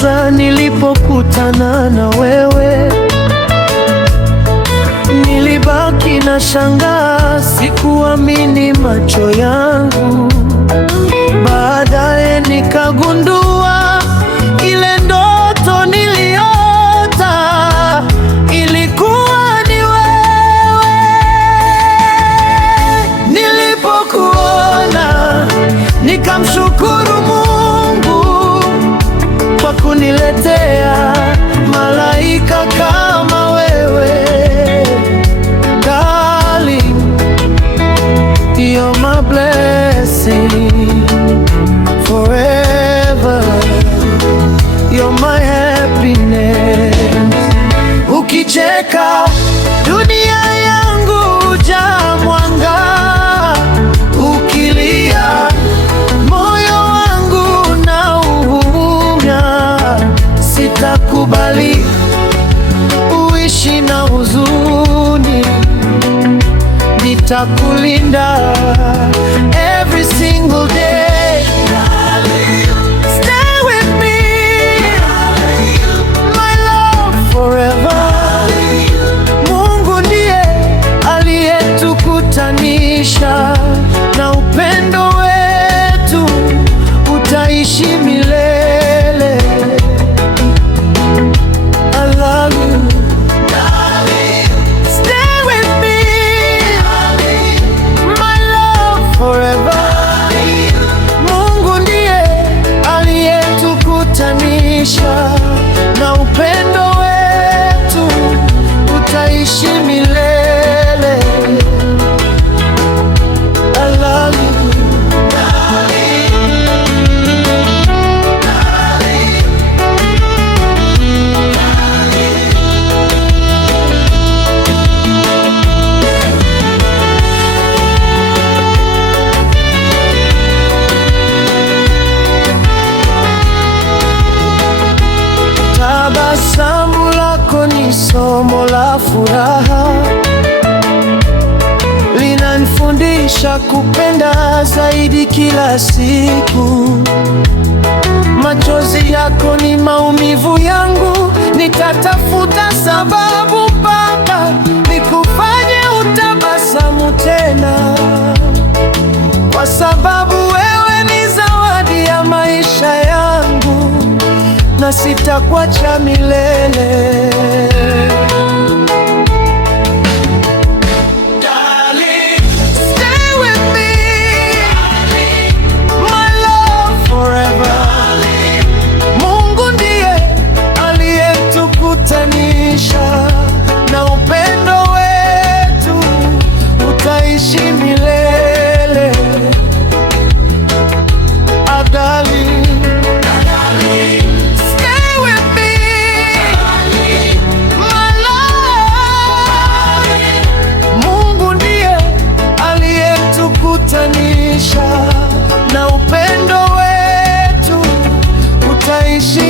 kwanza nilipokutana na wewe, nilibaki na shangaa, sikuamini macho yangu. Baadaye nikagundua ile ndoto niliota ilikuwa ni wewe. Nilipokuona nikamshukuru Mungu kwa kuniletea malaika kama wewe. Darling, you're my blessing forever, you're my happiness. Ukicheka dunia yangu hujaa mwanga, ukilia moyo wangu unaumia. Sitakubali uishi na huzuni, nitakulinda every single day. Stay with me, my love forever. Mungu ndiye aliyetukutanisha, na upendo wetu utaishi milele. I love you. Stay with me, my love forever. Mungu ndiye aliyetukutanisha, na upendo wetu utaishi milele. I love you. Tabasamu lako ni somo la furaha, linanifundisha kupenda zaidi kila siku. Machozi yako ni maumivu yangu, nitatafuta sababu mpaka nikufanye utabasamu tena, kwa sababu wewe ni zawadi ya maisha yangu, na sitakuacha milele. Darling, stay with me, my love forever. Mungu ndiye aliyetukutanisha, na upendo wetu utaishi milele. Darling, na upendo wetu utaishi